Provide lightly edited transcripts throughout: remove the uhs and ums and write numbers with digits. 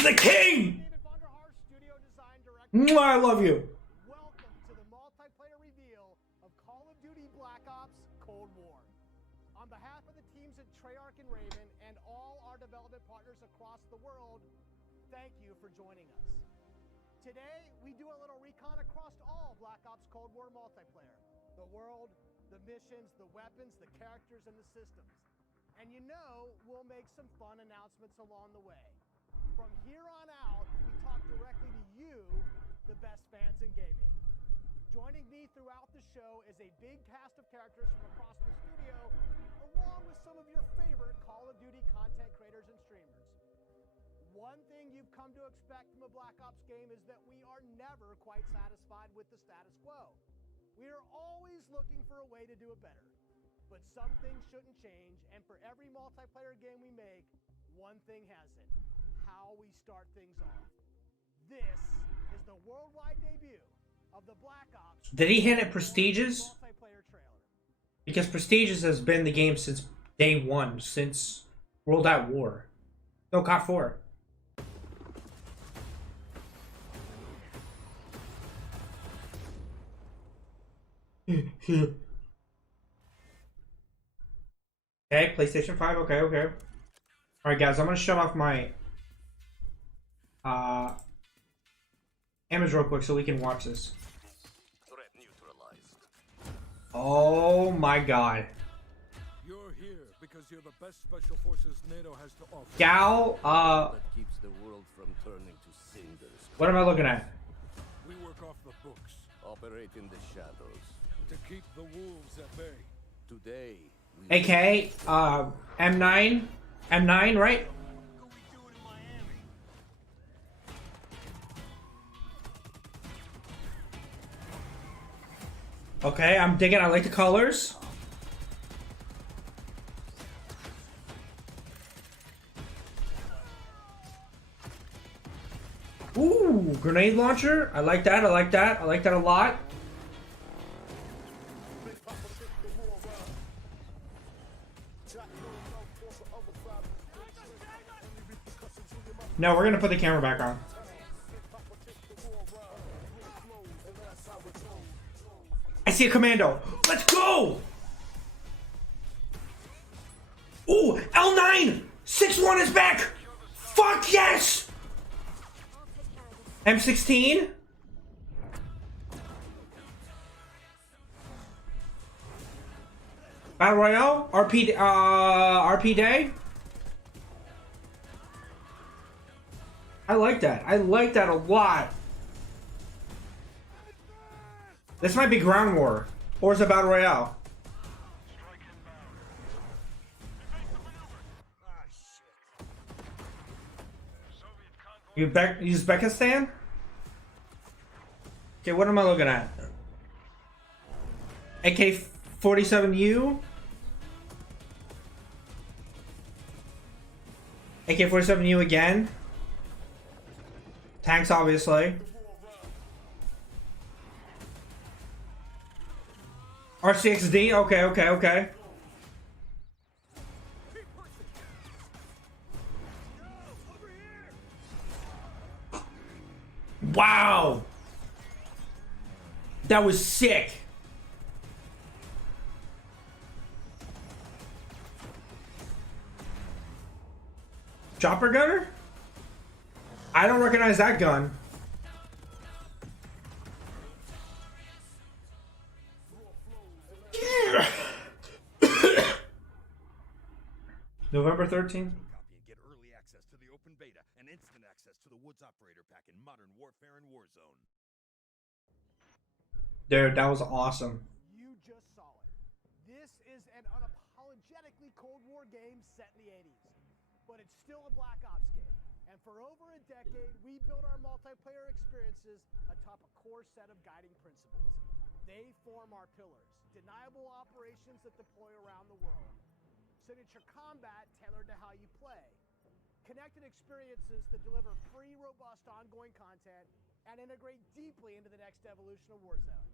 The king! Mwah, I love you. Welcome to the multiplayer reveal of Call of Duty Black Ops Cold War. On behalf of the teams at Treyarch and Raven and all our development partners across the world, thank you for joining us. Today, we do a little recon across all Black Ops Cold War multiplayer. The world, the missions, the weapons, the characters, and the systems. And you know, we'll make some fun announcements along the way. From here on out, we talk directly to you, the best fans in gaming. Joining me throughout the show is a big cast of characters from across the studio, along with some of your favorite Call of Duty content creators and streamers. One thing you've come to expect from a Black Ops game is that we are never quite satisfied with the status quo. We are always looking for a way to do it better. But some things shouldn't change, and for every multiplayer game we make, one thing hasn't: how we start things off. This is the worldwide debut of the Black Ops. Did he hit at Prestiges? Multiplayer trailer. Because Prestiges has been the game since day one, since World at War. No, COD 4. Okay, PlayStation 5, okay. Alright guys, I'm gonna shut off my image real quick so we can watch this. Threat neutralized. Oh my god. You're here because you're the best special forces NATO has to offer. Gal, That keeps the world from turning to cinders. what am I looking at? We work off the books Operate in the shadows. to keep the wolves at bay. Today, we AK, M9, right? Okay, I'm digging. I like the colors. Ooh, grenade launcher. I like that. I like that. I like that a lot. No, we're gonna put the camera back on. I see a commando. Let's go! Ooh, L9! 6-1 is back! Fuck yes! M16? Battle Royale? RP Day? I like that. I like that a lot. This might be Ground War. Or is it Battle Royale? Uzbekistan? Okay, what am I looking at? AK-47U? AK-47U again? Tanks, obviously. RCXD? Okay. Wow! That was sick! Chopper gunner? I don't recognize that gun. November 13th? Copy and get early access to the open beta and instant access to the Woods Operator Pack in Modern Warfare and Warzone. Dude, that was awesome. You just saw it. This is an unapologetically Cold War game set in the 80s. But it's still a Black Ops game. And for over a decade, we built our multiplayer experiences atop a core set of guiding principles. They form our pillars: deniable operations that deploy around the world, signature combat tailored to how you play, connected experiences that deliver free, robust, ongoing content, and integrate deeply into the next evolution of Warzone.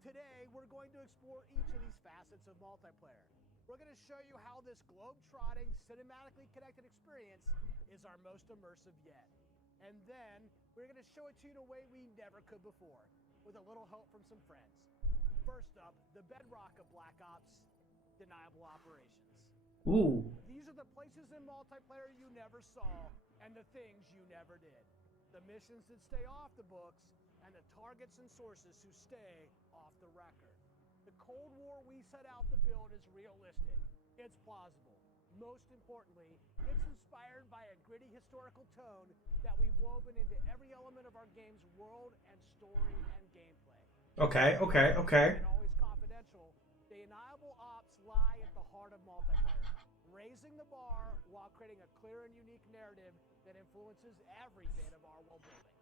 Today, we're going to explore each of these facets of multiplayer. We're going to show you how this globe-trotting, cinematically connected experience is our most immersive yet. And then we're going to show it to you in a way we never could before, with a little help from some friends. First up, the bedrock of Black Ops, deniable operations. Ooh. These are the places in multiplayer you never saw and the things you never did. The missions that stay off the books and the targets and sources who stay off the record. The Cold War we set out to build is realistic. It's plausible. Most importantly, it's inspired by a gritty historical tone that we've woven into every element of our game's world and story and gameplay. Okay. And always confidential, deniable ops lie at the heart of multiplayer, raising the bar while creating a clear and unique narrative that influences every bit of our world building.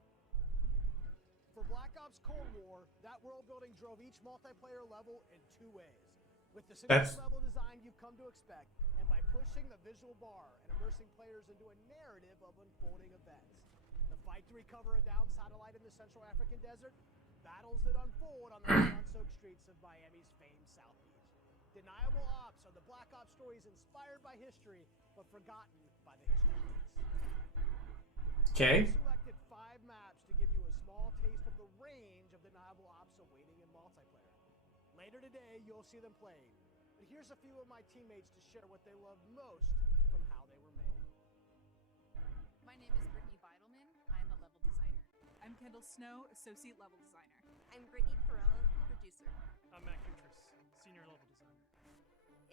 For Black Ops Cold War, that world building drove each multiplayer level in two ways. With the single level design you've come to expect, and by pushing the visual bar and immersing players into a narrative of unfolding events. The fight to recover a downed satellite in the Central African desert, battles that unfold on the neon-soaked streets of Miami's famed South Beach. Deniable ops are the Black Ops stories inspired by history, but forgotten by the history geeks. Okay. We selected 5 maps to give you a small taste of the range of deniable ops awaiting in multiplayer. Later today, you'll see them playing. But here's a few of my teammates to share what they love most from how they were made. My name is Brittany Beidelman. I'm a level designer. I'm Kendall Snow, associate level designer. I'm Brittany Perella, producer. I'm Matt Kutris, senior level designer.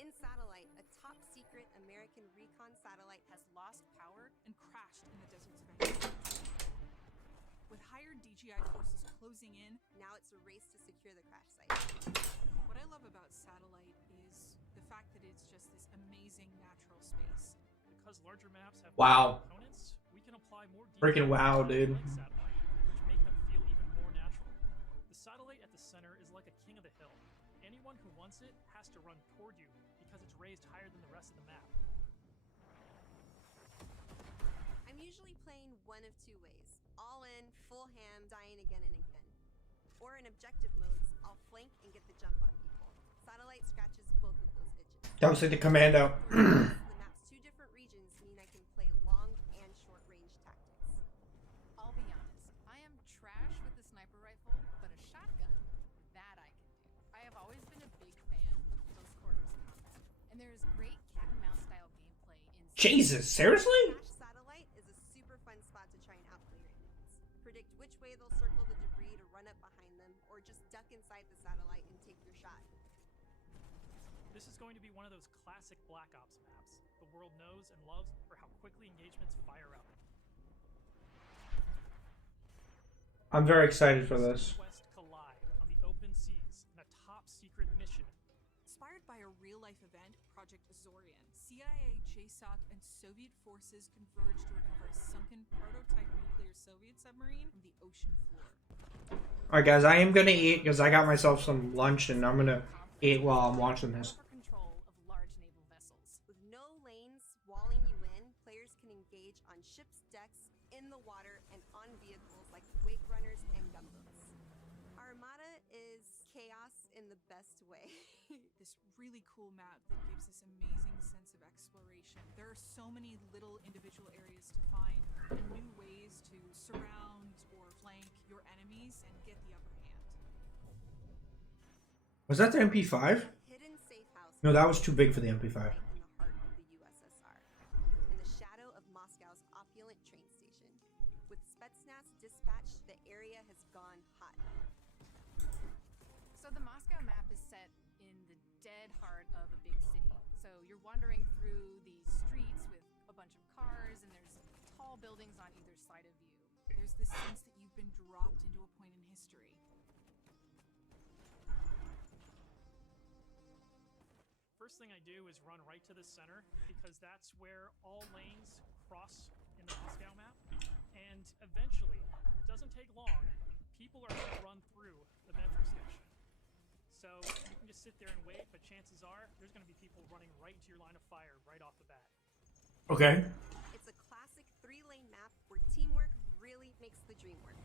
In Satellite, a top-secret American recon satellite Has lost power and crashed in the deserts of Angola. With higher DGI forces closing in, now it's a race to secure the crash site. what I love about Satellite is the fact that it's just this amazing natural space. Because larger maps have Wow. components, we can apply more Freaking wow, dude. like satellite, which make them feel even more natural. The satellite at the center is like a king of the hill. Anyone who wants it has to run toward you because it's raised higher than the rest of the map. I'm usually playing one of two ways. All in, full ham, dying again and again. Or in objective modes, I'll flank and get the jump on people. Satellite scratches both of those itches. That was like the commando. The map's 2 different regions mean I can play long and short range tactics. I'll be honest, I am trash with the sniper rifle, but a shotgun, that I can do. I have always been a big fan of close quarters combat, and there is great cat and mouse style gameplay in Jesus, seriously? Crash Satellite is a super fun spot to try and outplay your enemies. Predict which way they'll circle the debris to run up behind them, or just duck inside the satellite and take your shot. This is going to be one of those classic Black Ops maps the world knows and loves for how quickly engagements fire up. I'm very excited for this. West collide on the open seas in a top secret mission. Inspired by a real-life event, Project Azorian, CIA, JSOC, and Soviet forces converged to recover a sunken prototype nuclear Soviet submarine from the ocean floor. Alright guys, I am gonna eat because I got myself some lunch and I'm gonna eat while I'm watching this. for control of large naval vessels. With no lanes walling you in, players can engage on ships' decks, in the water, and on vehicles like wake runners and gunboats. Armada is chaos in the best way. This really cool map that gives this amazing sense of exploration. There are so many little individual areas to find and new ways to surround or flank your enemies and get the upper hand. Was that the MP5? Hidden safe house. No, that was too big for the MP5. Right in the heart of the USSR, in the shadow of Moscow's opulent train station. With Spetsnaz dispatched, the area has gone hot. So the Moscow map is set in the dead heart of a big city. So you're wandering through these streets with a bunch of cars, and there's tall buildings on either side of you. There's this sense that you've been dropped into a point in history. First thing I do is run right to the center because that's where all lanes cross in the Moscow map. And eventually, it doesn't take long, people are going to run through the metro station. So you can just sit there and wait, but chances are there's going to be people running right into your line of fire right off the bat. Okay. It's a classic 3-lane map where teamwork really makes the dream work.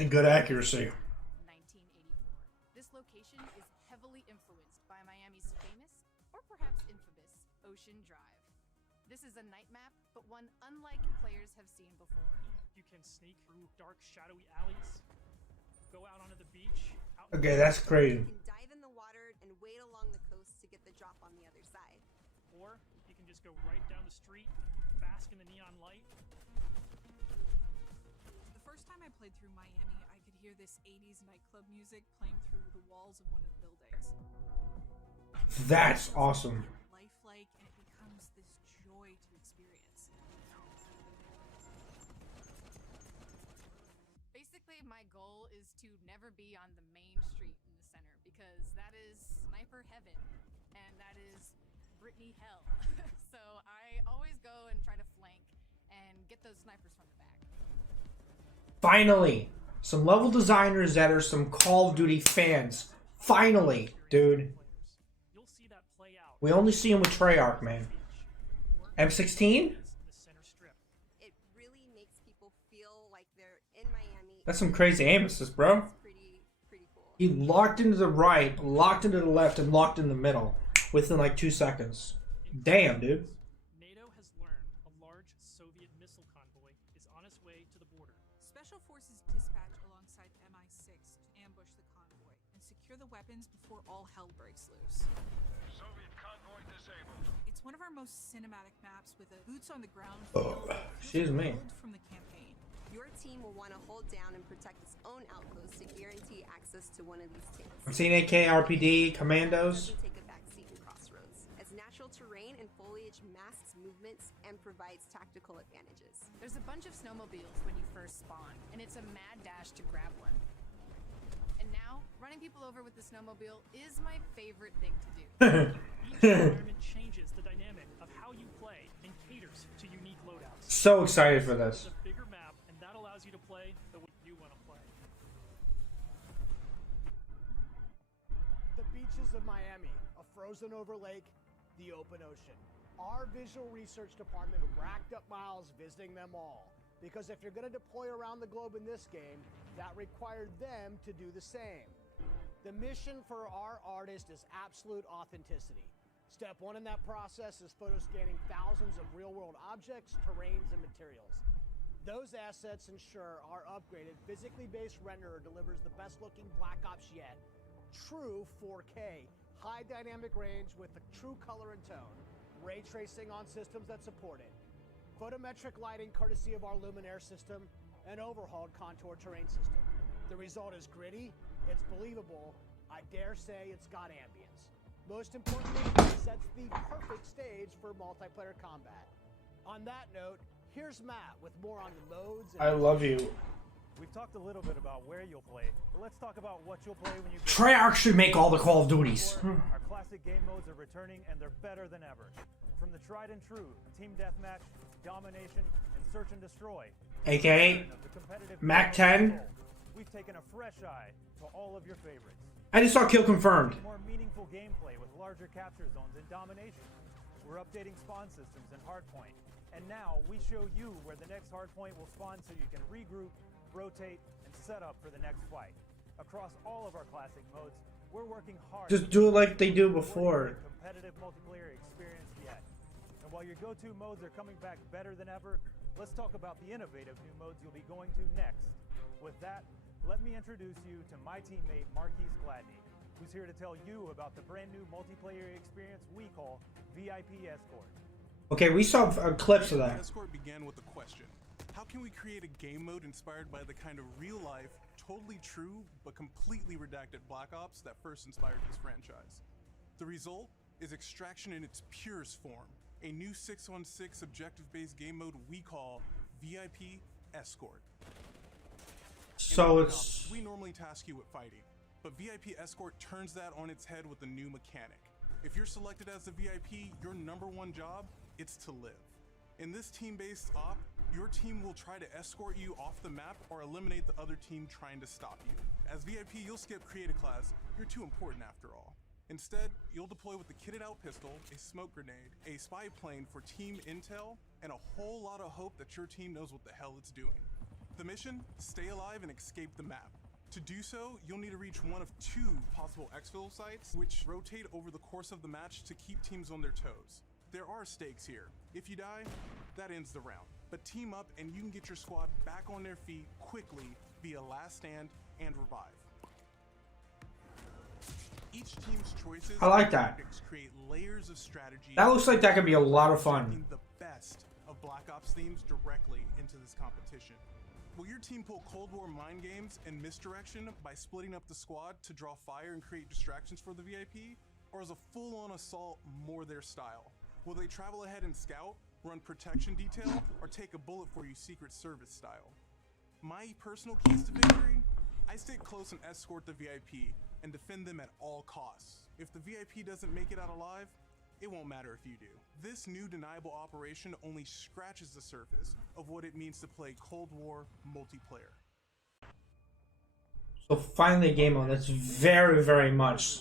And good accuracy. 1984. This location is heavily influenced by Miami's famous, or perhaps infamous, Ocean Drive. This is a night map, but one unlike players have seen before. You can sneak through dark, shadowy alleys, go out onto the beach. Okay, that's crazy. You can dive in the water and wade along the coast to get the drop on the other side. Or you can just go right down the street, bask in the neon light. The first time I played through Miami, I could hear this 80s nightclub music playing through the walls of one of the buildings. That's awesome. Lifelike, and it becomes this joy to experience. Basically, my goal is to never be on the main street in the center because that is sniper heaven and that is Brittany hell. So I always go and try to flank and get those snipers from the back. Finally, some level designers that are some Call of Duty fans. Finally, dude. You'll see that play out. We only see him with Treyarch, man. M16? The center strip. It really makes people feel like they're in Miami. That's some crazy aim assist, bro. It's pretty cool. He locked into the right, locked into the left, and locked in the middle within like 2 seconds. Damn, dude. NATO has learned a large Soviet missile convoy is on its way to the border. Special Forces dispatch alongside MI6 to ambush the convoy and secure the weapons before all hell breaks loose. Soviet convoy disabled. It's one of our most cinematic maps with a boots on the ground Oh, feel excuse me. pulled from the campaign. Your team will want to hold down and protect its own outpost to guarantee access to one of these tanks. I've seen AK, RPD, Commandos. Doesn't take a backseat in Crossroads, as natural terrain and foliage masks movements and provides tactical advantages. There's a bunch of snowmobiles when you first spawn, and it's a mad dash to grab one. And now, running people over with the snowmobile is my favorite thing to do. Each environment changes the dynamic of how you play and caters to unique loadouts. So excited for this. It's a bigger map, and that allows you to play the way you want to play. The beaches of Miami, a frozen over lake, the open ocean. Our visual research department racked up miles visiting them all. Because if you're going to deploy around the globe in this game, that required them to do the same. The mission for our artist is absolute authenticity. Step one in that process is photo scanning thousands of real-world objects, terrains, and materials. Those assets ensure our upgraded, physically based renderer delivers the best-looking Black Ops yet. True 4K, high dynamic range with a true color and tone, ray tracing on systems that support it, photometric lighting courtesy of our Luminaire system, and overhauled contour terrain system. The result is gritty, it's believable, I dare say it's got ambience. Most importantly, it sets the perfect stage for multiplayer combat. On that note, here's Matt with more on the modes and I love you. We've talked a little bit about where you'll play, but let's talk about what you'll play when you go. Treyarch should make all the Call of Duties. Our classic game modes are returning, and they're better than ever. From the tried and true Team Deathmatch, Domination, and Search and Destroy, AKA of the competitive Mac game 10. mode, we've taken a fresh eye to all of your favorites. I just saw kill confirmed. More meaningful gameplay with larger capture zones and domination. We're updating spawn systems in Hardpoint. And now we show you where the next Hardpoint will spawn so you can regroup, rotate, and set up for the next fight. Across all of our classic modes, we're working hard. Just do it like they do before. Competitive multiplayer experience yet. And while your go-to modes are coming back better than ever, let's talk about the innovative new modes you'll be going to next. With that, let me introduce you to my teammate Marquise Gladney, who's here to tell you about the brand new multiplayer experience we call VIP Escort. Okay, we saw clips of that. Escort began with a question. How can we create a game mode inspired by the kind of real-life, totally true, but completely redacted Black Ops that first inspired this franchise? The result is Extraction in its purest form, a new 6-on-6 objective-based game mode we call VIP Escort. So In Black it's Ops, we normally task you with fighting, but VIP Escort turns that on its head with a new mechanic. If you're selected as the VIP, your #1 job is to live. In this team-based op, your team will try to escort you off the map or eliminate the other team trying to stop you. As VIP, you'll skip creative class, you're too important after all. Instead, you'll deploy with a kitted out pistol, a smoke grenade, a spy plane for team intel, and a whole lot of hope that your team knows what the hell it's doing. The mission? Stay alive and escape the map. To do so, you'll need to reach one of 2 possible exfil sites, which rotate over the course of the match to keep teams on their toes. There are stakes here. If you die, that ends the round. But team up and you can get your squad back on their feet quickly via last stand and revive. Each team's choices I like and that. tactics create layers of strategy. That looks like that could be a lot of fun. Injecting the best of Black Ops themes directly into this competition. Will your team pull Cold War mind games and misdirection by splitting up the squad to draw fire and create distractions for the VIP? Or is a full-on assault more their style? Will they travel ahead and scout, run protection detail, or take a bullet for you Secret Service style? My personal keys to victory? I stay close and escort the VIP and defend them at all costs. If the VIP doesn't make it out alive, it won't matter if you do. This new deniable operation only scratches the surface of what it means to play Cold War multiplayer. So finally a game mode that's very, very much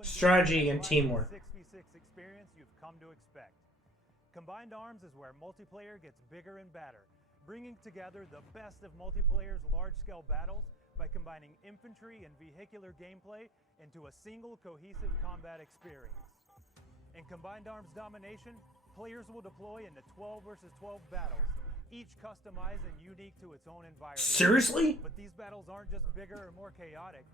strategy and teamwork. 6v6 experience you've come to expect. Combined Arms is where multiplayer gets bigger and badder, bringing together the best of multiplayer's large-scale battles by combining infantry and vehicular gameplay into a single cohesive combat experience. In Combined Arms Domination, players will deploy into 12 versus 12 battles, each customized and unique to its own environment. Seriously? But these battles aren't just bigger or more chaotic.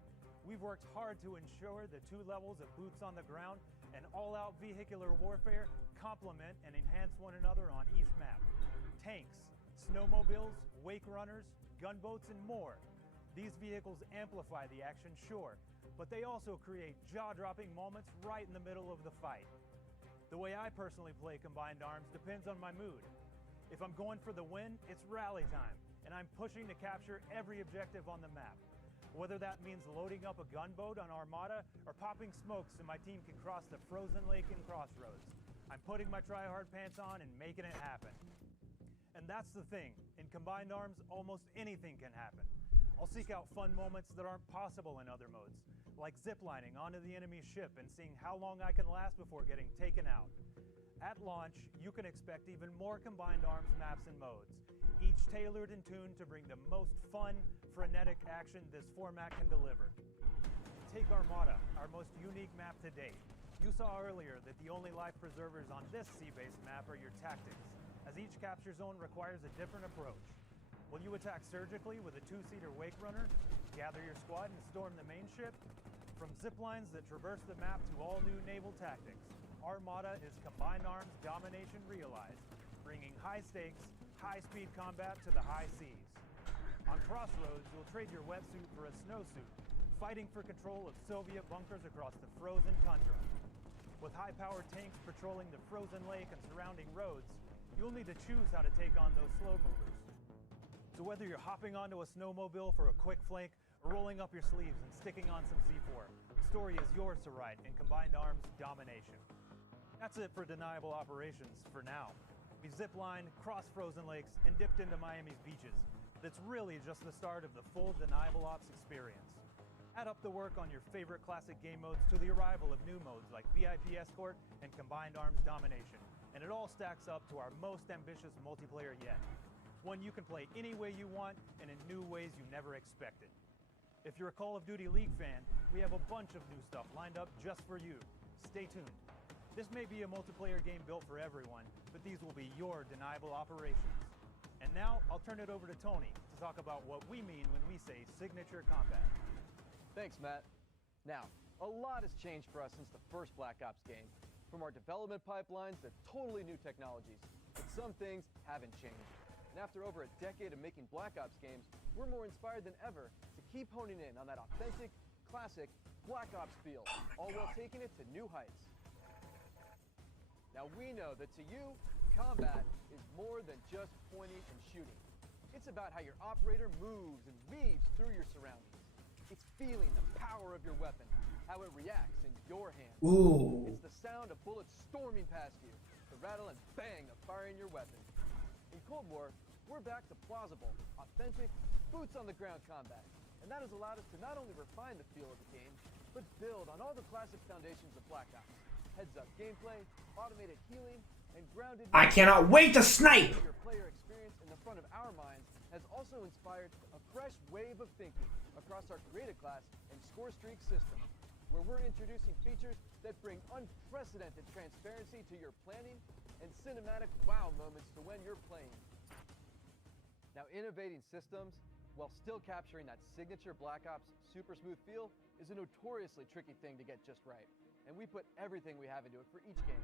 We've worked hard to ensure the 2 levels of boots on the ground and all-out vehicular warfare complement and enhance one another on each map. Tanks, snowmobiles, wake runners, gunboats, and more. These vehicles amplify the action, sure, but they also create jaw-dropping moments right in the middle of the fight. The way I personally play Combined Arms depends on my mood. If I'm going for the win, it's rally time, and I'm pushing to capture every objective on the map. Whether that means loading up a gunboat on Armada or popping smokes so my team can cross the frozen lake in Crossroads, I'm putting my try-hard pants on and making it happen. And that's the thing, in Combined Arms, almost anything can happen. I'll seek out fun moments that aren't possible in other modes, like ziplining onto the enemy ship and seeing how long I can last before getting taken out. At launch, you can expect even more Combined Arms maps and modes, each tailored and tuned to bring the most fun, frenetic action this format can deliver. Take Armada, our most unique map to date. You saw earlier that the only life preservers on this sea-based map are your tactics, as each capture zone requires a different approach. Will you attack surgically with a 2-seater wake runner, gather your squad and storm the main ship? From ziplines that traverse the map to all new naval tactics, Armada is Combined Arms Domination realized, bringing high stakes, high-speed combat to the high seas. On Crossroads, you'll trade your wetsuit for a snowsuit, fighting for control of Soviet bunkers across the frozen tundra. With high-powered tanks patrolling the frozen lake and surrounding roads, you'll need to choose how to take on those slow movers. So whether you're hopping onto a snowmobile for a quick flank or rolling up your sleeves and sticking on some C4, the story is yours to write in Combined Arms Domination. That's it for Deniable Operations for now. We've ziplined, crossed frozen lakes, and dipped into Miami's beaches. That's really just the start of the full Deniable Ops experience. Add up the work on your favorite classic game modes to the arrival of new modes like VIP Escort and Combined Arms Domination, and it all stacks up to our most ambitious multiplayer yet. One you can play any way you want and in new ways you never expected. If you're a Call of Duty League fan, we have a bunch of new stuff lined up just for you. Stay tuned. This may be a multiplayer game built for everyone, but these will be your Deniable Operations. And now, I'll turn it over to Tony to talk about what we mean when we say signature combat. Thanks, Matt. Now, a lot has changed for us since the first Black Ops game. From our development pipelines to totally new technologies. But some things haven't changed. And after over a decade of making Black Ops games, we're more inspired than ever to keep honing in on that authentic, classic Black Ops feel, all while taking it to new heights. Now we know that to you, combat is more than just pointing and shooting. It's about how your operator moves and weaves through your surroundings. It's feeling the power of your weapon, how it reacts in your hands. Ooh. It's the sound of bullets storming past you, the rattle and bang of firing your weapon. In Cold War, we're back to plausible, authentic, boots-on-the-ground combat. And that has allowed us to not only refine the feel of the game, but build on all the classic foundations of Black Ops. Heads-up gameplay, automated healing, and grounded... I cannot wait to snipe! Your player experience in the front of our minds has also inspired a fresh wave of thinking across our created class and score streak system. where we're introducing features that bring unprecedented transparency to your planning and cinematic wow moments to when you're playing. Now, innovating systems while still capturing that signature Black Ops super smooth feel is a notoriously tricky thing to get just right, and we put everything we have into it for each game.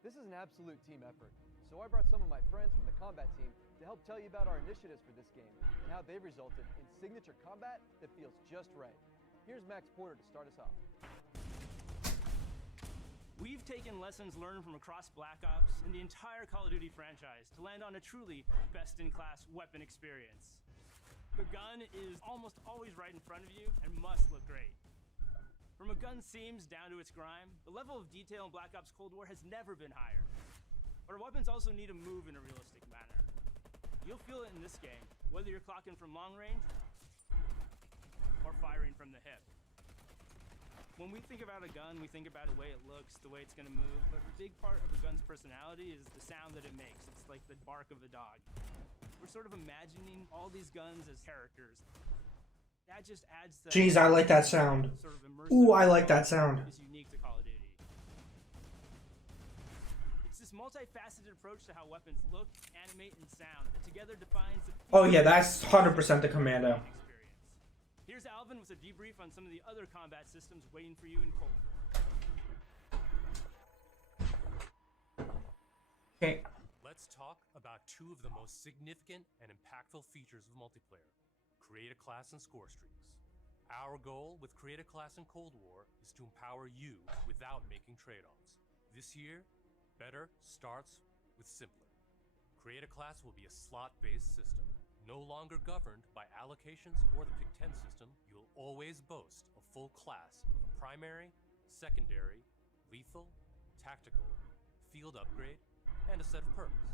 This is an absolute team effort, so I brought some of my friends from the combat team to help tell you about our initiatives for this game and how they've resulted in signature combat that feels just right. Here's Max Porter to start us off. We've taken lessons learned from across Black Ops and the entire Call of Duty franchise to land on a truly best-in-class weapon experience. The gun is almost always right in front of you and must look great. From a gun's seams down to its grime, the level of detail in Black Ops Cold War has never been higher. But our weapons also need to move in a realistic manner. You'll feel it in this game, whether you're clocking from long range or firing from the hip. When we think about a gun, we think about the way it looks, the way it's going to move, but a big part of a gun's personality is the sound that it makes. It's like the bark of a dog. We're sort of imagining all these guns as characters. That just adds to... Jeez, I like that sound. Sort of Ooh, I like that sound. Is unique to Call of Duty. It's this multifaceted approach to how weapons look, animate, and sound that together defines the... Oh yeah, that's 100% the Commando. Here's Alvin with a debrief on some of the other combat systems waiting for you in Cold War. Okay. Let's talk about two of the most significant and impactful features of multiplayer: Create a Class and Score Streaks. Our goal with Create a Class in Cold War is to empower you without making trade-offs. This year, better starts with simpler. Create a Class will be a slot-based system. No longer governed by allocations or the Pick 10 system, you'll always boast a full class of a primary, secondary, lethal, tactical, field upgrade, and a set of perks.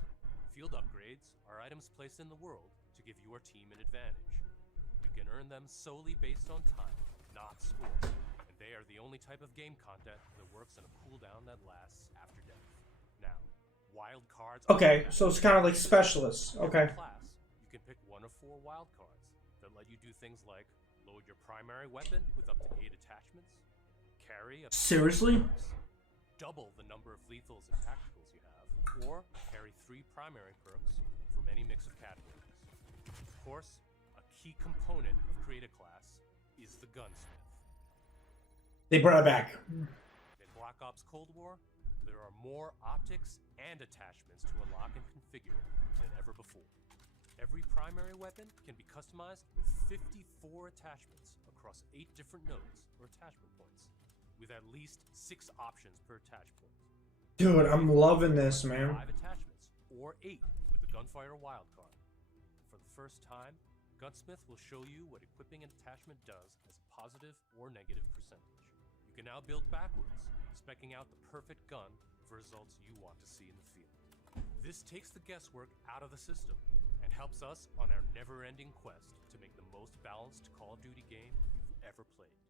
Field upgrades are items placed in the world to give your team an advantage. You can earn them solely based on time, not score, and they are the only type of game content that works in a cooldown that lasts after death. Now, wild cards... Okay, so it's kind of like specialists. Okay. You can pick one of 4 wild cards that let you do things like load your primary weapon with up to 8 attachments, carry up to Seriously? double the number of lethals and tacticals you have, or carry 3 primary perks from any mix of categories. Of course, a key component of Create a Class is the Gunsmith. They brought it back. In Black Ops Cold War, there are more optics and attachments to unlock and configure than ever before. Every primary weapon can be customized with 54 attachments across 8 different nodes or attachment points, with at least 6 options per attach point. Dude, I'm loving this, man. 5 attachments, or 8 with the Gunfighter wildcard. For the first time, Gunsmith will show you what equipping an attachment does as a positive or negative percentage. You can now build backwards, speccing out the perfect gun for results you want to see in the field. This takes the guesswork out of the system and helps us on our never-ending quest to make the most balanced Call of Duty game you've ever played.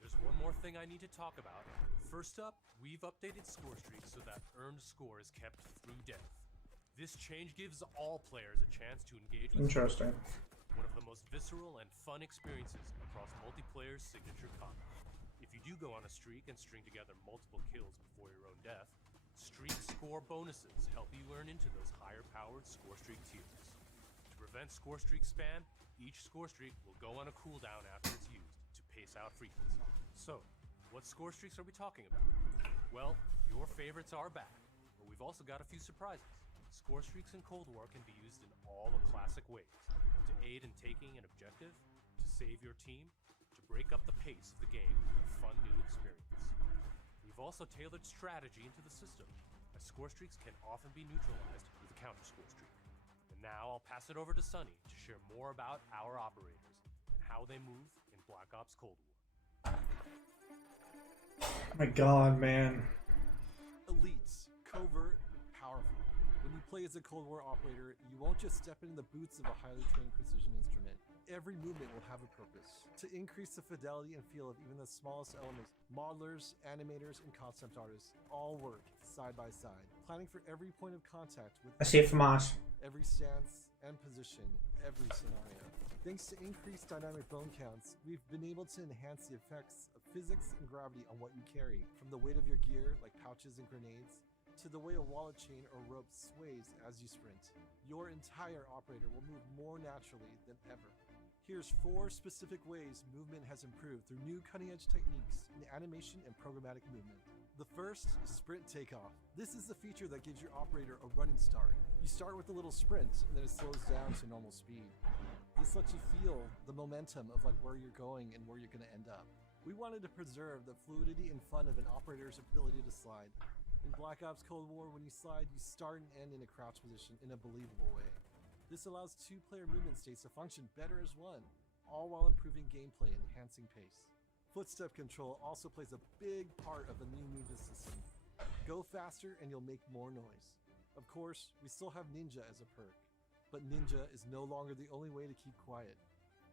There's one more thing I need to talk about. First up, we've updated score streaks so that earned score is kept through death. This change gives all players a chance to engage with Interesting. one of the most visceral and fun experiences across multiplayer's signature combat. If you do go on a streak and string together multiple kills before your own death, streak score bonuses help you earn into those higher-powered score streak tiers. To prevent score streak spam, each score streak will go on a cooldown after it's used to pace out frequency. So, what score streaks are we talking about? Well, your favorites are back, but we've also got a few surprises. Score streaks in Cold War can be used in all the classic ways: to aid in taking an objective, to save your team, to break up the pace of the game with a fun new experience. We've also tailored strategy into the system, as score streaks can often be neutralized with a counter score streak. And now I'll pass it over to Sunny to share more about our operators and how they move in Black Ops Cold War. Oh my god, man. Elites, covert, powerful. When you play as a Cold War operator, you won't just step into the boots of a highly trained precision instrument. Every movement will have a purpose. To increase the fidelity and feel of even the smallest elements, modelers, animators, and concept artists all work side by side, planning for every point of contact with I see it from us. every stance, and position every scenario. Thanks to increased dynamic bone counts, we've been able to enhance the effects of physics and gravity on what you carry, from the weight of your gear, like pouches and grenades, to the way a wallet chain or rope sways as you sprint. Your entire operator will move more naturally than ever. Here's 4 specific ways movement has improved through new cutting-edge techniques in animation and programmatic movement. The first is sprint takeoff. This is the feature that gives your operator a running start. You start with a little sprint, and then it slows down to normal speed. This lets you feel the momentum of like where you're going and where you're going to end up. We wanted to preserve the fluidity and fun of an operator's ability to slide. In Black Ops Cold War, when you slide, you start and end in a crouch position in a believable way. This allows 2-player movement states to function better as one, all while improving gameplay and enhancing pace. Footstep control also plays a big part of the new movement system. Go faster and you'll make more noise. Of course, we still have Ninja as a perk, but Ninja is no longer the only way to keep quiet.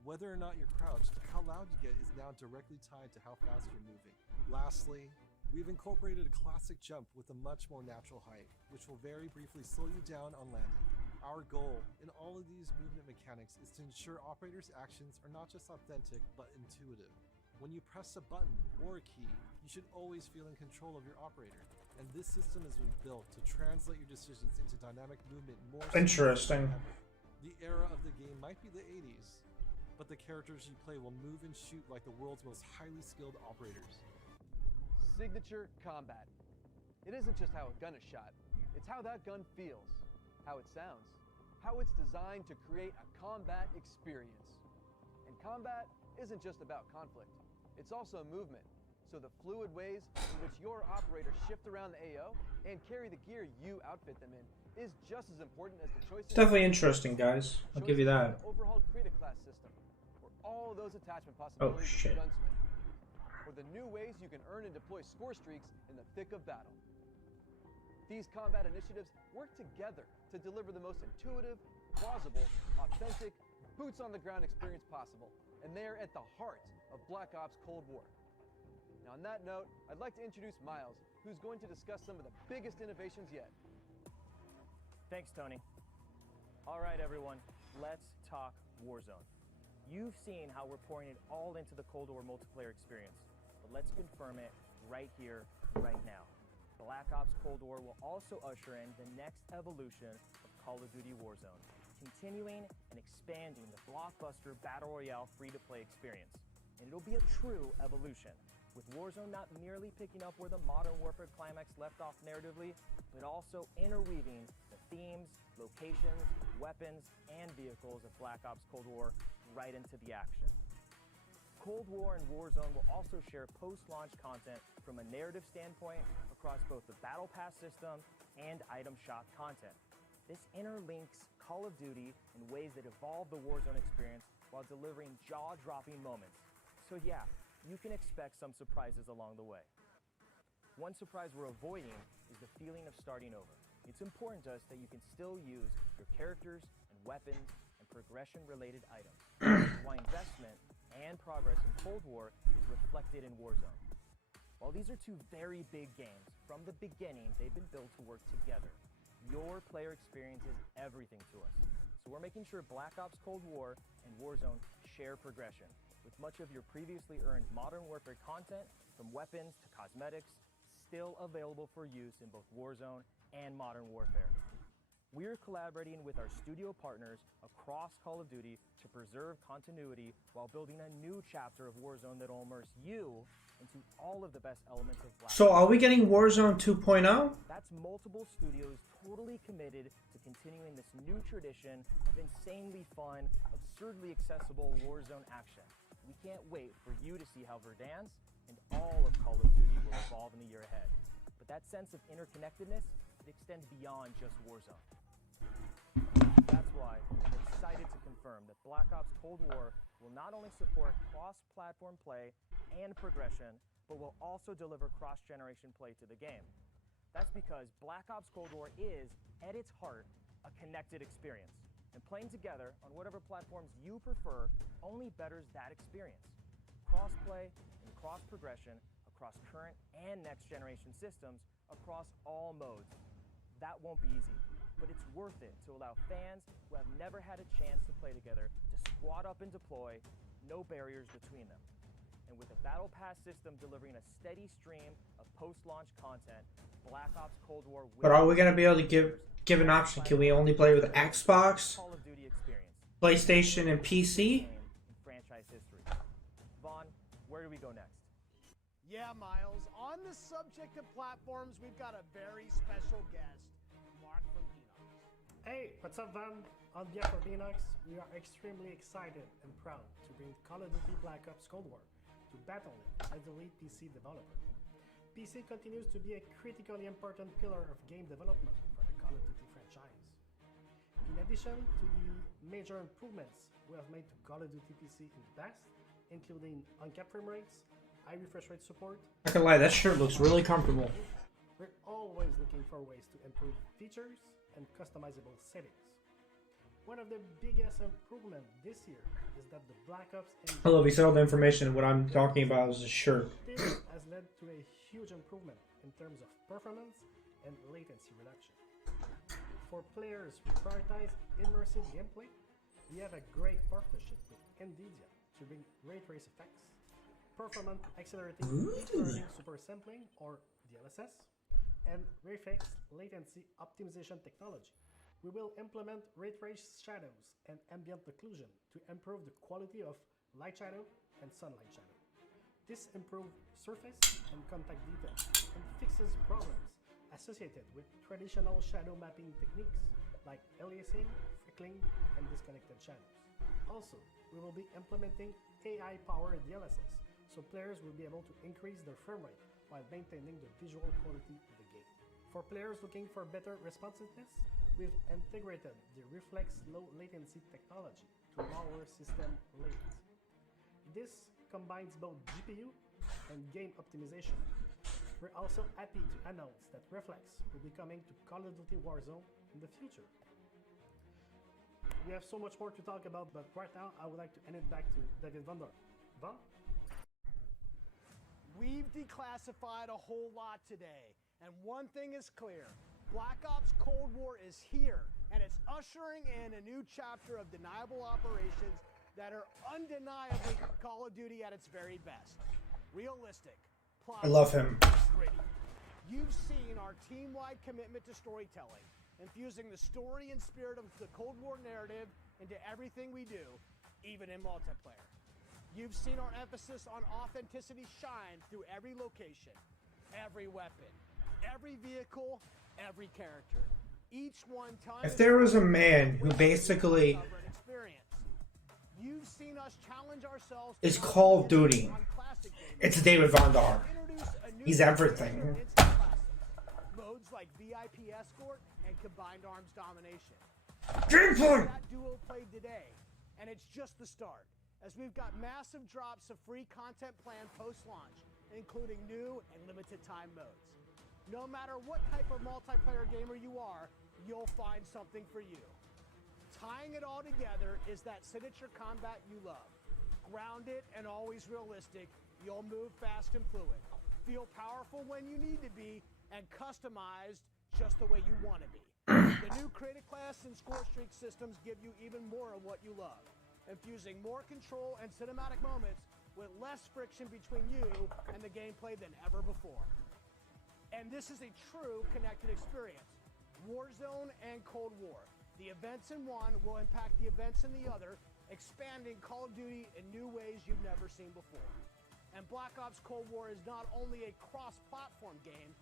Whether or not you're crouched, how loud you get is now directly tied to how fast you're moving. Lastly, we've incorporated a classic jump with a much more natural height, which will very briefly slow you down on landing. Our goal in all of these movement mechanics is to ensure operators' actions are not just authentic, but intuitive. When you press a button or a key, you should always feel in control of your operator, and this system has been built to translate your decisions into dynamic movement more Interesting. than ever. The era of the game might be the 80s, but the characters you play will move and shoot like the world's most highly skilled operators. Signature combat. It isn't just how a gun is shot, it's how that gun feels, how it sounds, how it's designed to create a combat experience. And combat isn't just about conflict, it's also movement. So the fluid ways in which your operators shift around the AO and carry the gear you outfit them in is just as important as the choices. It's definitely interesting, guys. I'll give you that. The overhauled Create a Class system, where all those attachment possibilities Oh, shit. of Gunsmith, or the new ways you can earn and deploy score streaks in the thick of battle. These combat initiatives work together to deliver the most intuitive, plausible, authentic, boots-on-the-ground experience possible, and they are at the heart of Black Ops Cold War. Now, on that note, I'd like to introduce Miles, who's going to discuss some of the biggest innovations yet. Thanks, Tony. All right, everyone, let's talk Warzone. You've seen how we're pouring it all into the Cold War multiplayer experience, but let's confirm it right here, right now. Black Ops Cold War will also usher in the next evolution of Call of Duty Warzone, continuing and expanding the blockbuster Battle Royale free-to-play experience. And it'll be a true evolution, with Warzone not merely picking up where the Modern Warfare climax left off narratively, but also interweaving the themes, locations, weapons, and vehicles of Black Ops Cold War right into the action. Cold War and Warzone will also share post-launch content from a narrative standpoint across both the Battle Pass system and item shop content. This interlinks Call of Duty in ways that evolve the Warzone experience while delivering jaw-dropping moments. So yeah, you can expect some surprises along the way. One surprise we're avoiding is the feeling of starting over. It's important to us that you can still use your characters and weapons and progression-related items. Why investment and progress in Cold War is reflected in Warzone. While these are 2 very big games, from the beginning they've been built to work together. Your player experience is everything to us. So we're making sure Black Ops Cold War and Warzone share progression, with much of your previously earned Modern Warfare content, from weapons to cosmetics, still available for use in both Warzone and Modern Warfare. We're collaborating with our studio partners across Call of Duty to preserve continuity while building a new chapter of Warzone that'll immerse you into all of the best elements of Black Ops. So are we getting Warzone 2.0? That's multiple studios totally committed to continuing this new tradition of insanely fun, absurdly accessible Warzone action. We can't wait for you to see how Verdansk and all of Call of Duty will evolve in the year ahead. But that sense of interconnectedness, it extends beyond just Warzone. That's why I'm excited to confirm that Black Ops Cold War will not only support cross-platform play and progression, but will also deliver cross-generation play to the game. That's because Black Ops Cold War is, at its heart, a connected experience. And playing together on whatever platforms you prefer only betters that experience. Cross-play and cross-progression across current and next-generation systems across all modes. That won't be easy, but it's worth it to allow fans who have never had a chance to play together to squad up and deploy, no barriers between them. And with the Battle Pass system delivering a steady stream of post-launch content, Black Ops Cold War will... But are we gonna be able to give an option? Can we only play with Xbox, Call of Duty experience PlayStation, and PC? in franchise history. Vaughn, where do we go next? Yeah, Miles. On the subject of platforms, we've got a very special guest, Mark from Enox. Hey, what's up, Van? On behalf of Enox, we are extremely excited and proud to bring Call of Duty Black Ops Cold War to Battle.net as the lead PC developer. PC continues to be a critically important pillar of game development for the Call of Duty franchise. In addition to the major improvements we have made to Call of Duty PC in the past, including uncapped frame rates, high refresh rate support. Not gonna lie, that shirt looks really comfortable. We're always looking for ways to improve features and customizable settings. One of the biggest improvements this year is that the Black Ops engine I love he said all the information. What I'm talking about is a shirt. this has led to a huge improvement in terms of performance and latency reduction. For players who prioritize immersive gameplay, we have a great partnership with NVIDIA to bring ray trace effects, performance accelerating deep learning super sampling or DLSS, and RayFX latency optimization technology. We will implement ray trace shadows and ambient occlusion to improve the quality of light shadow and sunlight shadow. This improves surface and contact detail and fixes problems associated with traditional shadow mapping techniques like aliasing, freckling, and disconnected shadows. Also, we will be implementing AI-powered DLSS, so players will be able to increase their frame rate while maintaining the visual quality of the game. For players looking for better responsiveness, we've integrated the Reflex low latency technology to lower system latency. This combines both GPU and game optimization. We're also happy to announce that Reflex will be coming to Call of Duty Warzone in the future. We have so much more to talk about, but right now I would like to hand it back to David Vondor. Von? We've declassified a whole lot today, and one thing is clear. Black Ops Cold War is here, and it's ushering in a new chapter of deniable operations that are undeniably Call of Duty at its very best. Realistic. I love him. Gritty. You've seen our team-wide commitment to storytelling, infusing the story and spirit of the Cold War narrative into everything we do, even in multiplayer. You've seen our emphasis on authenticity shine through every location, every weapon, every vehicle, every character. Each one time. If there was a man who basically You've seen us challenge ourselves. is Call of Duty, it's David Vondar. He's everything. Modes like VIP Escort and Combined Arms Domination. Gameplay! That duo played today, and it's just the start, as we've got massive drops of free content planned post-launch, including new and limited time modes. No matter what type of multiplayer gamer you are, you'll find something for you. Tying it all together is that signature combat you love. Grounded and always realistic, you'll move fast and fluid. Feel powerful when you need to be, and customized just the way you want to be. The new Creative Class and Score Streak systems give you even more of what you love, infusing more control and cinematic moments with less friction between you and the gameplay than ever before. And this is a true connected experience. Warzone and Cold War. The events in one will impact the events in the other, expanding Call of Duty in new ways you've never seen before. And Black Ops Cold War is not only a cross-platform game,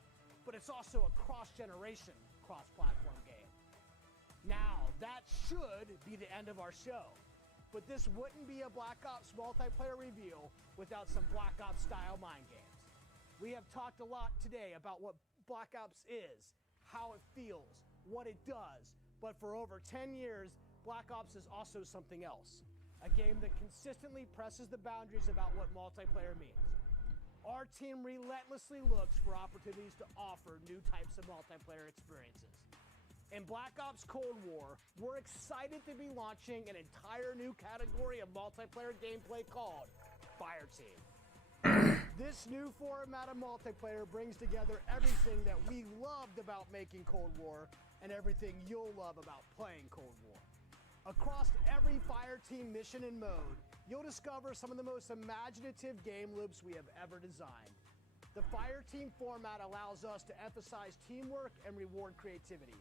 but it's also a cross-generation cross-platform game. Now, that should be the end of our show. But this wouldn't be a Black Ops multiplayer reveal without some Black Ops style mind games. We have talked a lot today about what Black Ops is, how it feels, what it does, but for over 10 years, Black Ops is also something else. A game that consistently presses the boundaries about what multiplayer means. Our team relentlessly looks for opportunities to offer new types of multiplayer experiences. In Black Ops Cold War, we're excited to be launching an entire new category of multiplayer gameplay called Fireteam. This new format of multiplayer brings together everything that we loved about making Cold War and everything you'll love about playing Cold War. Across every Fireteam mission and mode, you'll discover some of the most imaginative game loops we have ever designed. The Fireteam format allows us to emphasize teamwork and reward creativity,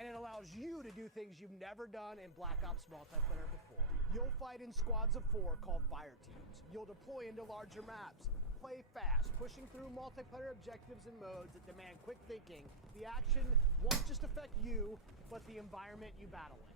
and it allows you to do things you've never done in Black Ops multiplayer before. You'll fight in squads of 4 called Fireteams. You'll deploy into larger maps, play fast, pushing through multiplayer objectives and modes that demand quick thinking. The action won't just affect you, but the environment you battle in.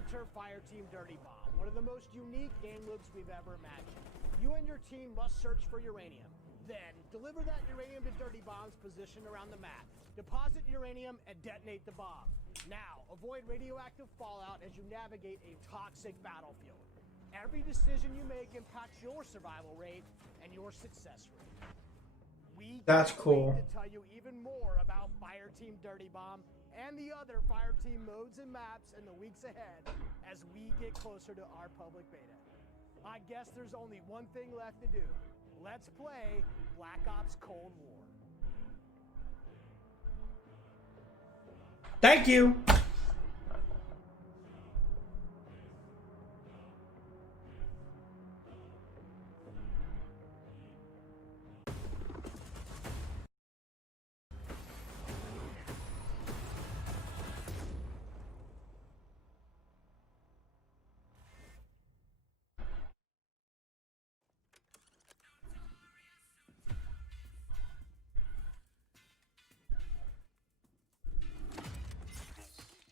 Enter Fireteam Dirty Bomb, one of the most unique game loops we've ever imagined. You and your team must search for uranium. Then, deliver that uranium to Dirty Bombs positioned around the map. Deposit uranium and detonate the bomb. Now, avoid radioactive fallout as you navigate a toxic battlefield. Every decision you make impacts your survival rate and your success rate. That's cool. To tell you even more about Fireteam Dirty Bomb and the other Fireteam modes and maps in the weeks ahead as we get closer to our public beta. I guess there's only one thing left to do. Let's play Black Ops Cold War. Thank you.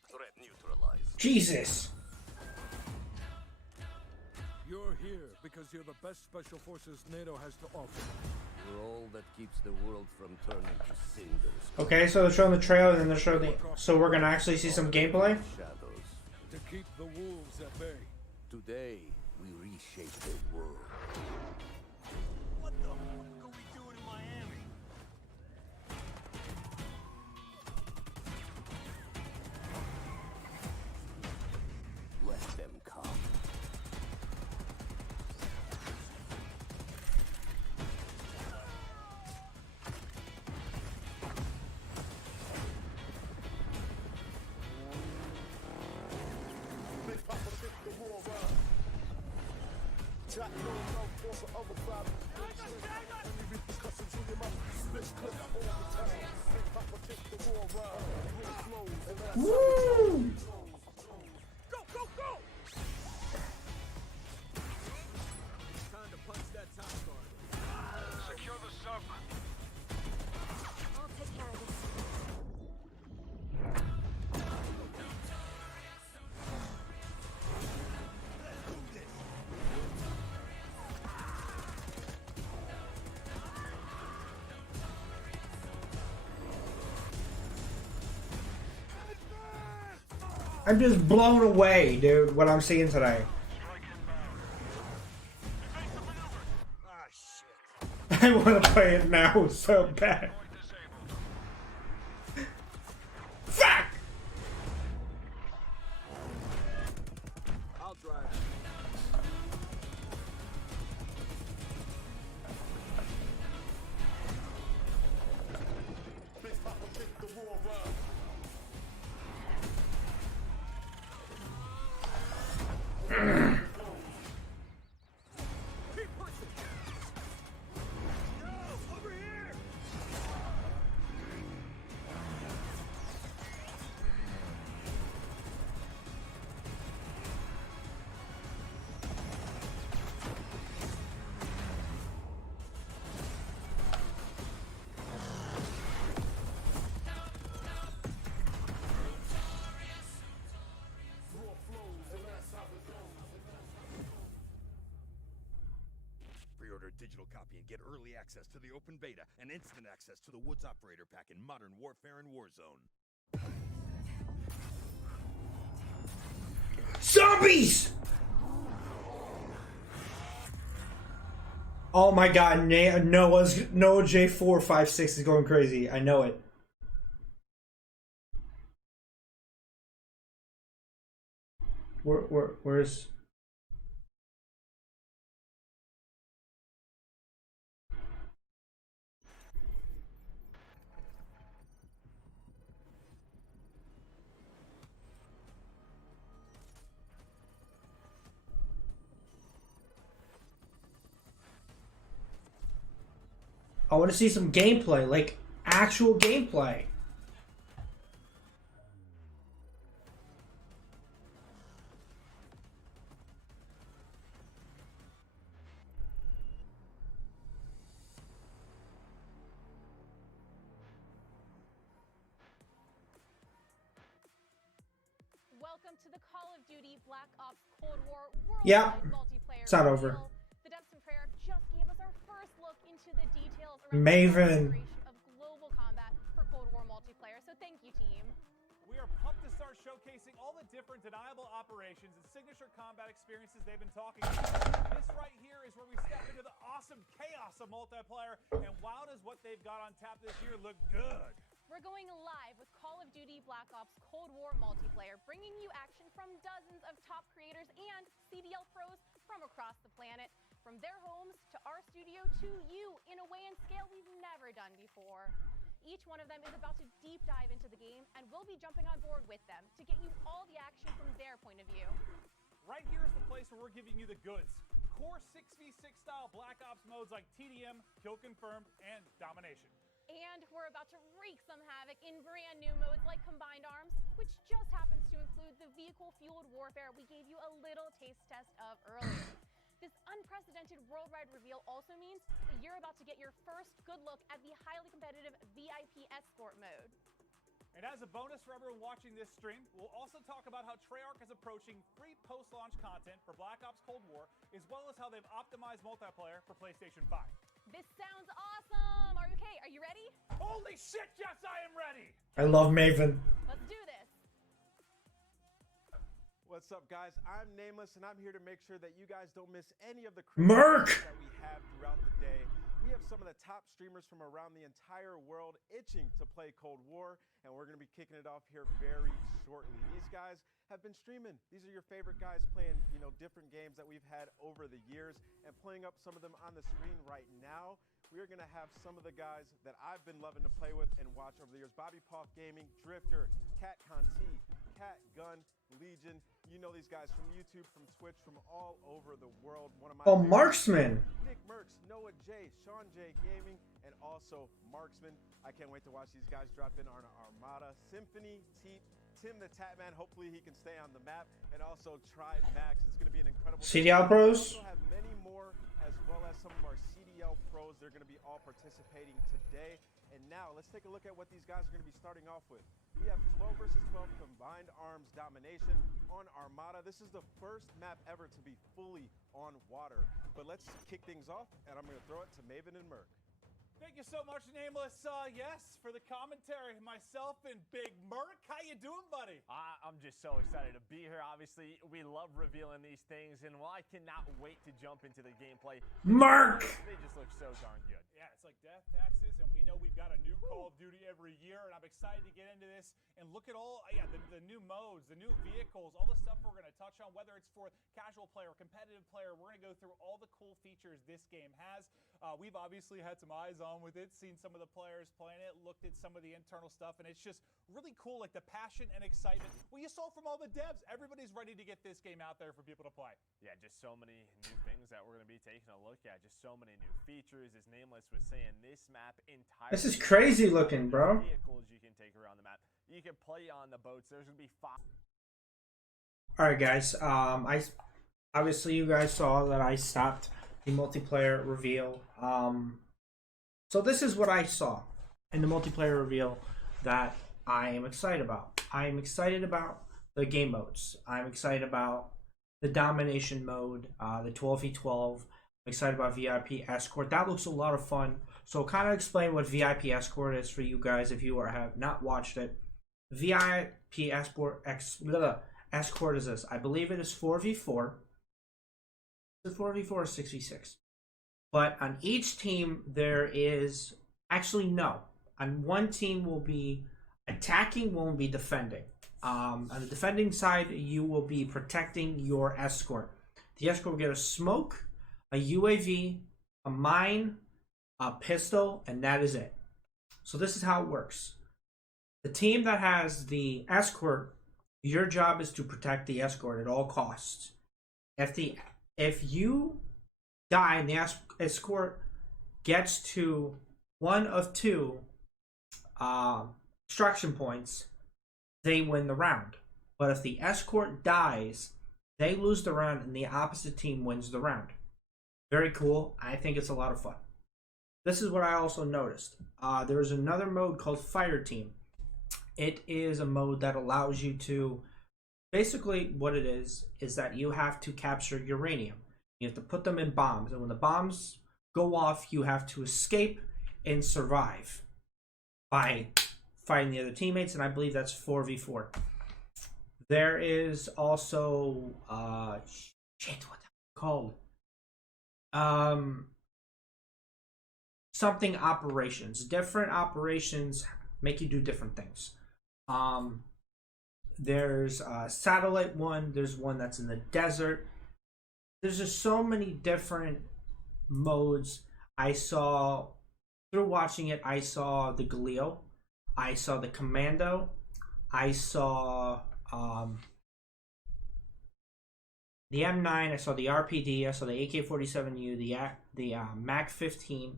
Threat neutralized. Jesus. You're here because you're the best special forces NATO has to offer. You're all that keeps the world from turning to cinders. Okay, so they're showing the trailer, and then they're showing the. So we're gonna actually see some gameplay. Shadows. To keep the wolves at bay. Today, we reshape the world. What the fuck are we doing in Miami? Let them come. Woo! Go, go, go! Time to punch that top guard. Secure the sub. I'll take care of this. I'm just blown away, dude, what I'm seeing today. I want to play it now so bad. Fuck! I'll drive. Pre-order a digital copy and get early access to the open beta and instant access to the Woods Operator Pack in Modern Warfare and Warzone. Zombies! Oh my god, Noah J456 is going crazy. I know it. Where's... I want to see some gameplay, like actual gameplay. Welcome to the Call of Duty Black Ops Cold War Worldwide Yeah, multiplayer. it's not over. The Depths and Prayer just gave us our first look into the details around Maven. the of global combat for Cold War multiplayer. So thank you, team. We are pumped to start showcasing all the different deniable operations and signature combat experiences they've been talking about. This right here is where we step into the awesome chaos of multiplayer, and wow, does what they've got on tap this year look good. We're going live with Call of Duty Black Ops Cold War multiplayer, bringing you action from dozens of top creators and CDL pros from across the planet, from their homes to our studio to you in a way and scale we've never done before. Each one of them is about to deep dive into the game, and we'll be jumping on board with them to get you all the action from their point of view. Right here is the place where we're giving you the goods. Core 6v6 style Black Ops modes like TDM, Kill Confirmed, and Domination. And we're about to wreak some havoc in brand new modes like Combined Arms, which just happens to include the vehicle-fueled warfare we gave you a little taste test of earlier. This unprecedented worldwide reveal also means that you're about to get your first good look at the highly competitive VIP Escort mode. And as a bonus for everyone watching this stream, we'll also talk about how Treyarch is approaching free post-launch content for Black Ops Cold War, as well as how they've optimized multiplayer for PlayStation 5. This sounds awesome! Okay, are you ready? Holy shit, yes, I am ready! I love Maven. Let's do this! What's up, guys? I'm Nameless, and I'm here to make sure that you guys don't miss any of the Merc that we have throughout the day. We have some of the top streamers from around the entire world itching to play Cold War, and we're going to be kicking it off here very shortly. These guys have been streaming. These are your favorite guys playing, different games that we've had over the years, and playing up some of them on the screen right now. We are going to have some of the guys that I've been loving to play with and watch over the years. Bobby Poff Gaming, Drifter, Cat Conti, Cat Gun, Legion. You know these guys from YouTube, from Twitch, from all over the world. One of my Oh, Marksman. Nick Merckx, Noah J, Sean J Gaming, and also Marksman. I can't wait to watch these guys drop in on our Armada. Symphony, Teep, Tim the Tatman. Hopefully he can stay on the map. And also Try Max. It's going to be an incredible CDL pros. We also have many more, as well as some of our CDL pros. They're going to be all participating today. And now let's take a look at what these guys are going to be starting off with. We have 12 versus 12 Combined Arms Domination on Armada. This is the first map ever to be fully on water. But let's kick things off, and I'm going to throw it to Maven and Merc. Thank you so much, Nameless. Yes, for the commentary, myself and Big Merc. How you doing, buddy? I'm just so excited to be here. Obviously, we love revealing these things, and I cannot wait to jump into the gameplay. Mark! They just look so darn good. Yeah, it's like death taxes, and we know we've got a new Call of Duty every year, and I'm excited to get into this and look at all, the new modes, the new vehicles, all the stuff we're going to touch on, whether it's for casual player, competitive player. We're going to go through all the cool features this game has. We've obviously had some eyes on with it, seen some of the players playing it, looked at some of the internal stuff, and it's just really cool, like the passion and excitement. Well, you saw from all the devs, everybody's ready to get this game out there for people to play. Yeah, just so many new things that we're going to be taking a look at, just so many new features. As Nameless was saying, this map entirely. This is crazy looking, bro. Vehicles you can take around the map. You can play on the boats. There's going to be 5. All right, guys. Obviously you guys saw that I stopped the multiplayer reveal. So this is what I saw in the multiplayer reveal that I am excited about. I am excited about the game modes. I'm excited about the domination mode, the 12v12. I'm excited about VIP Escort. That looks a lot of fun. So kind of explain what VIP Escort is for you guys if you have not watched it. VIP Escort Escort is this. I believe it is 4v4. Is it 4v4 or 6v6? But on each team there is actually no. On one team will be attacking, one will be defending. On the defending side, you will be protecting your escort. The escort will get a smoke, a UAV, a mine, a pistol, and that is it. So this is how it works. The team that has the escort, your job is to protect the escort at all costs. If you die and the escort gets to one of two extraction points, they win the round. But if the escort dies, they lose the round and the opposite team wins the round. Very cool. I think it's a lot of fun. This is what I also noticed. There's another mode called Fire Team. It is a mode that allows you to, basically what it is that you have to capture uranium. You have to put them in bombs, and when the bombs go off, you have to escape and survive by fighting the other teammates, and I believe that's 4v4. There is also shit, what's that called? Something operations. Different operations make you do different things. There's a satellite one. There's one that's in the desert. There's just so many different modes. I saw, through watching it, I saw the Galil. I saw the Commando. I saw the M9. I saw the RPD. I saw the AK-47U. The MAC-15.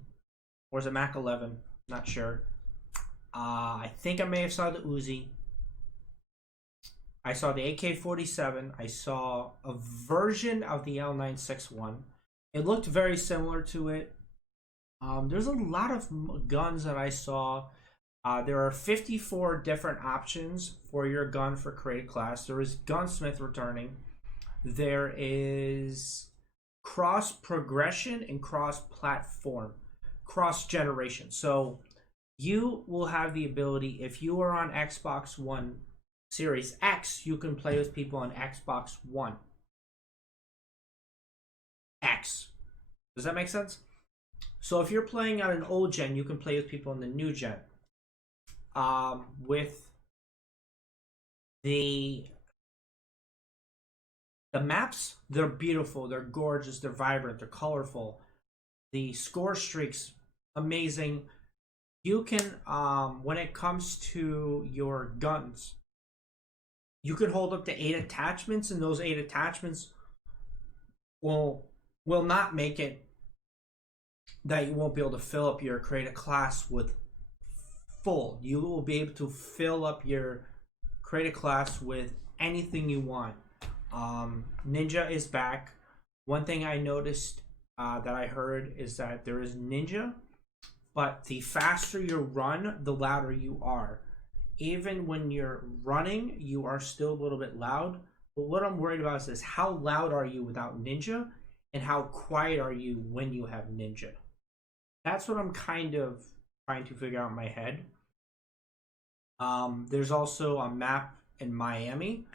Or is it MAC-11? Not sure. I think I may have saw the Uzi. I saw the AK-47. I saw a version of the L961. It looked very similar to it. There's a lot of guns that I saw. There are 54 different options for your gun for created class. There is Gunsmith returning. There is cross progression and cross platform, cross generation. So you will have the ability, if you are on Xbox One Series X, you can play with people on Xbox One X. Does that make sense? So if you're playing on an old gen, you can play with people in the new gen. With the maps, they're beautiful, they're gorgeous, they're vibrant, they're colorful. The score streaks, amazing. You can, when it comes to your guns, you can hold up to 8 attachments, and those 8 attachments will not make it that you won't be able to fill up your creative class with full. You will be able to fill up your creative class with anything you want. Ninja is back. One thing I noticed that I heard is that there is Ninja, but the faster you run, the louder you are. Even when you're running, you are still a little bit loud. But what I'm worried about is this: how loud are you without Ninja, and how quiet are you when you have Ninja? That's what I'm kind of trying to figure out in my head. There's also a map in Miami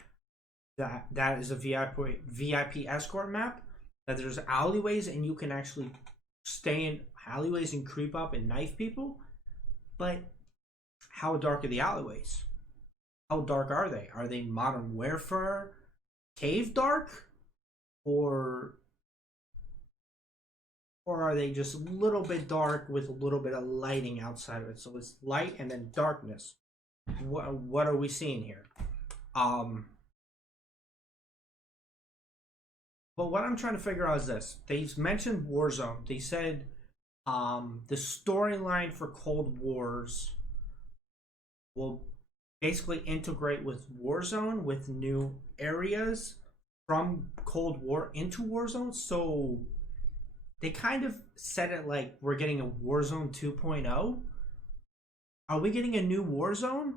that is a VIP escort map. That there's alleyways, and you can actually stay in alleyways and creep up and knife people. But how dark are the alleyways? How dark are they? Are they Modern Warfare cave dark? Or are they just a little bit dark with a little bit of lighting outside of it? So it's light and then darkness. What are we seeing here? But what I'm trying to figure out is this. They've mentioned Warzone. They said the storyline for Cold Wars will basically integrate with Warzone with new areas from Cold War into Warzone. So they kind of said it like we're getting a Warzone 2.0. Are we getting a new Warzone?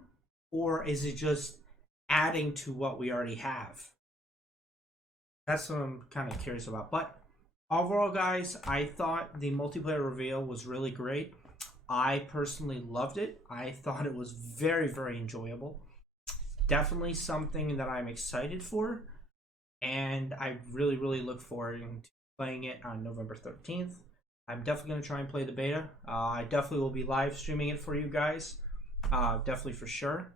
Or is it just adding to what we already have? That's what I'm kind of curious about. But overall, guys, I thought the multiplayer reveal was really great. I personally loved it. I thought it was very, very enjoyable. Definitely something that I'm excited for. And I really, really look forward to playing it on November 13th. I'm definitely going to try and play the beta. I definitely will be live streaming it for you guys. Definitely for sure.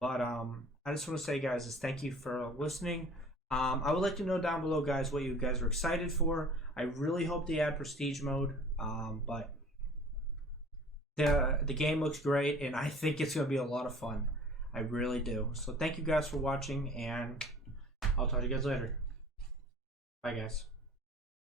But I just want to say, guys, is thank you for listening. I would like to know down below, guys, what you guys are excited for. I really hope they add prestige mode. But the game looks great, and I think it's going to be a lot of fun. I really do. So thank you guys for watching, and I'll talk to you guys later. Bye, guys.